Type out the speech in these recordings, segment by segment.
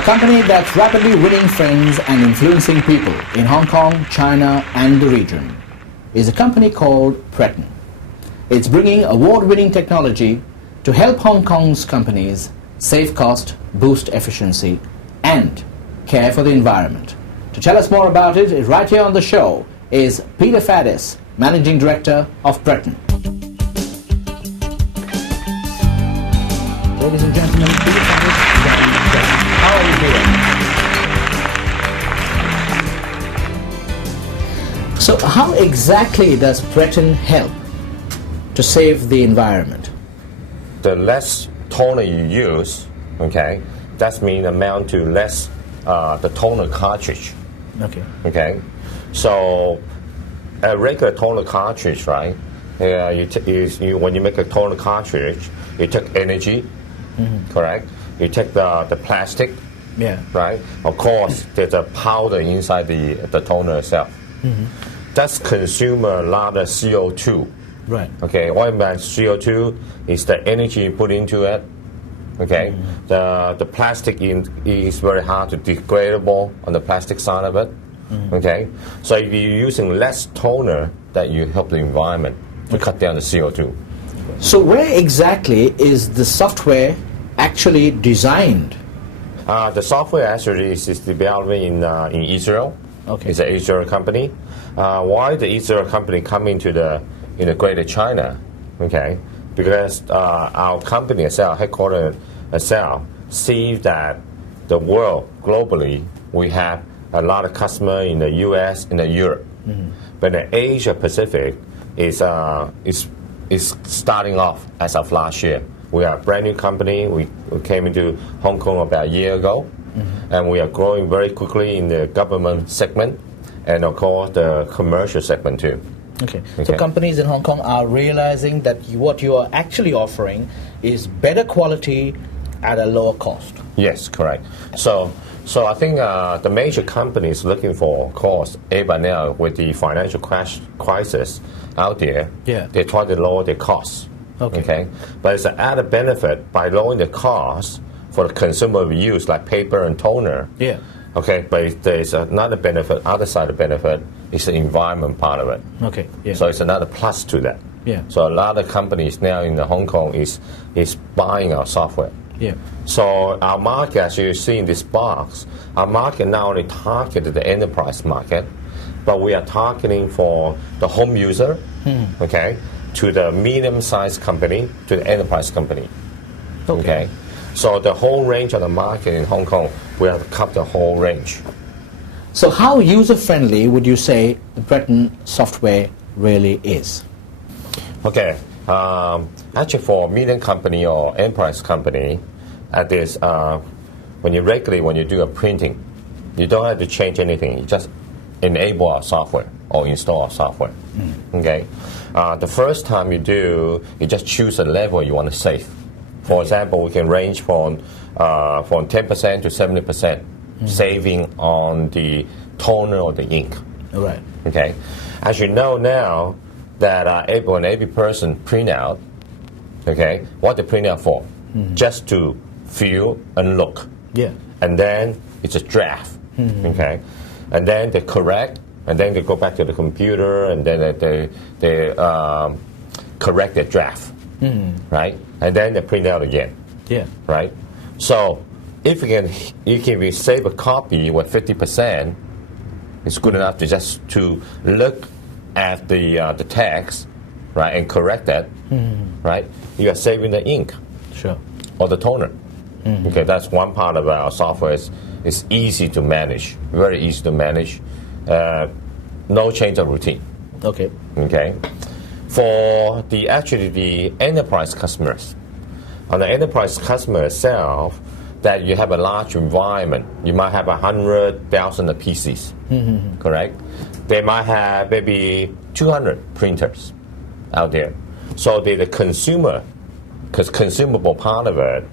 A company that's rapidly winning friends and influencing people in Hong Kong, China and the region is a company called Breton. It's bringing award-winning technology to help Hong Kong's companies save cost, boost efficiency and care for the environment. To tell us more about it, right here on the show is Peter Faddis, Managing Director of Breton. Ladies and gentlemen, Peter Faddis, how are you doing? So how exactly does Breton help to save the environment? The less toner you use, okay, that means amount to less the toner cartridge. Okay. Okay, so a regular toner cartridge, right? When you make a toner cartridge, you take energy, correct? You take the plastic, right? Of course, there's a powder inside the toner itself. That's consume a lot of CO2. Right. Okay, what I mean CO2 is the energy you put into it. Okay, the plastic is very hard to degradable on the plastic side of it. Okay, so if you're using less toner, that you help the environment to cut down the CO2. So where exactly is the software actually designed? The software actually is developed in Israel. Okay. It's an Israel company. Why the Israel company come into the Greater China? Okay, because our company itself, headquartered itself, see that the world globally we have a lot of customers in the U.S. and Europe, but the Asia Pacific is starting off as of last year. We are a brand new company. We came into Hong Kong about a year ago, and we are growing very quickly in the government segment, and of course the commercial segment too. Okay. So companies in Hong Kong are realizing that what you are actually offering is better quality at a lower cost. Yes, correct. So I think the major companies looking for cost, by now with the financial crisis out there, they try to lower their costs. Okay. But it's an added benefit by lowering the cost for the consumer use like paper and toner. Yeah. Okay, but there's another benefit, other side of the benefit is the environment part of it. Okay. Yeah. So it's another plus to that. Yeah. So a lot of companies now in Hong Kong is buying our software. Yeah. So our market, as you see in this box, our market not only targeted the enterprise market, but we are targeting for the home user, okay, to the medium-sized company, to the enterprise company. Okay. So the whole range of the market in Hong Kong, we have covered the whole range. So how user-friendly would you say the Breton software really is? Okay. Actually, for a medium company or enterprise company, when you do a printing, you don't have to change anything. You just enable our software or install our software. Okay. The first time you do, you just choose a level you want to save. For example, we can range from 10% to 70% saving on the toner or the ink. Right. Okay. As you know now that when every person print out, okay, what they print out for? Just to feel and look. Yeah. And then it's a draft. Okay. And then they correct, and then they go back to the computer, and then they correct the draft. Right? And then they print out again. Yeah. Right? So if you can save a copy with 50%, it's good enough to just to look at the text, right, and correct that, right? You are saving the ink. Sure. Or the toner. Okay, that's one part of our software. It's easy to manage, very easy to manage. No change of routine. Okay. Okay. For the enterprise customers, on the enterprise customer itself, that you have a large environment, you might have 100,000 PCs, correct? They might have maybe 200 printers out there. So the consumer, because consumable part of it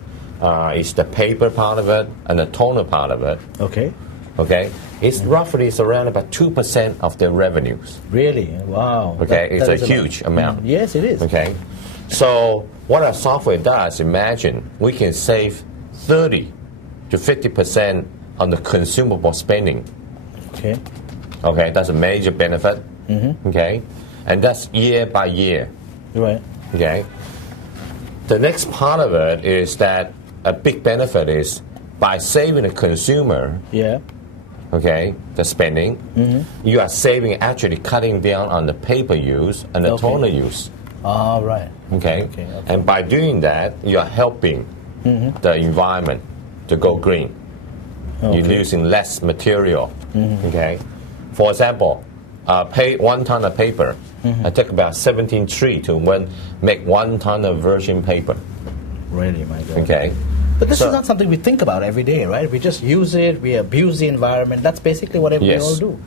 is the paper part of it and the toner part of it. Okay. Okay, it's roughly around about 2% of their revenues. Really? Wow. Okay, it's a huge amount. Yes, it is. Okay, so what our software does, imagine we can save 30 to 50% on the consumable spending. Okay. Okay, that's a major benefit. Okay, and that's year by year. Right. Okay. The next part of it is that a big benefit is by saving the consumer, Yeah. okay, the spending, you are saving, actually cutting down on the paper use and the toner use. All right. Okay? And by doing that, you are helping the environment to go green. You're using less material. Okay? For example, 1 ton of paper, I take about 17 trees to make 1 ton of virgin paper. Really, my God. Okay? But this is not something we think about every day, right? We just use it, we abuse the environment. That's basically what we all do.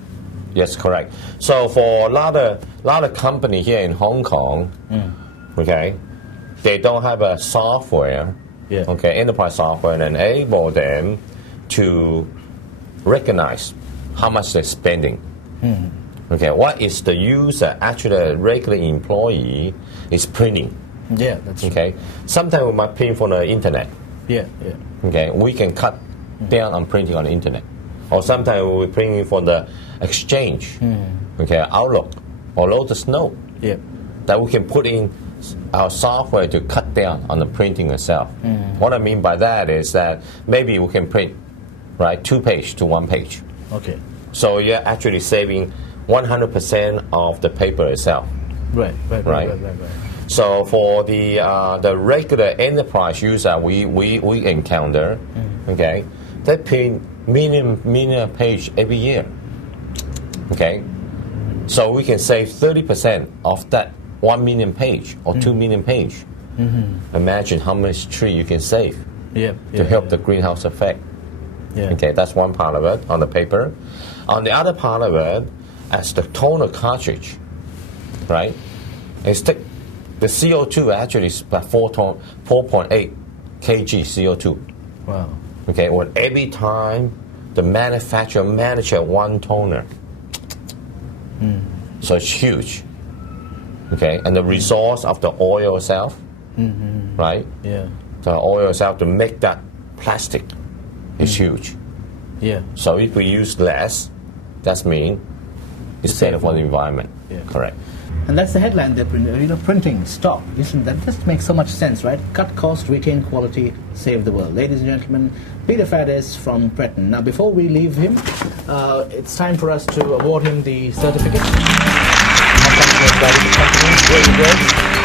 Yes, correct. So for a lot of company here in Hong Kong, okay, they don't have a software, okay, enterprise software, and enable them to recognize how much they're spending. Okay, what is the user, actually a regular employee, is printing. Yeah, that's true. Okay, sometimes we might print from the internet. Yeah. Okay, we can cut down on printing on the internet. Or sometimes we're printing from the exchange, okay, Outlook or Lotus Note, that we can put in our software to cut down on the printing itself. What I mean by that is that maybe we can print, right, 2 page to 1 page. Okay. So you're actually saving 100% of the paper itself. Right. So for the regular enterprise user we encounter, okay, they print million page every year. Okay, so we can save 30% of that 1 million page or 2 million page. Imagine how much tree you can save to help the greenhouse effect. Okay, that's one part of it on the paper. On the other part of it, as the toner cartridge, right? The CO2 actually is about 4.8 kg CO2. Wow. Okay, when every time the manufacturer manage 1 toner. So it's huge. Okay, and the resource of the oil itself, right? Yeah. The oil itself to make that plastic is huge. Yeah. So if we use less, that means it's better for the environment. Yeah. Correct. And that's the headline they're printing, stop. Listen, that just makes so much sense, right? Cut cost, retain quality, save the world. Ladies and gentlemen, Peter Faddes from Pretton. Now, before we leave him, it's time for us to award him the certificate. Great.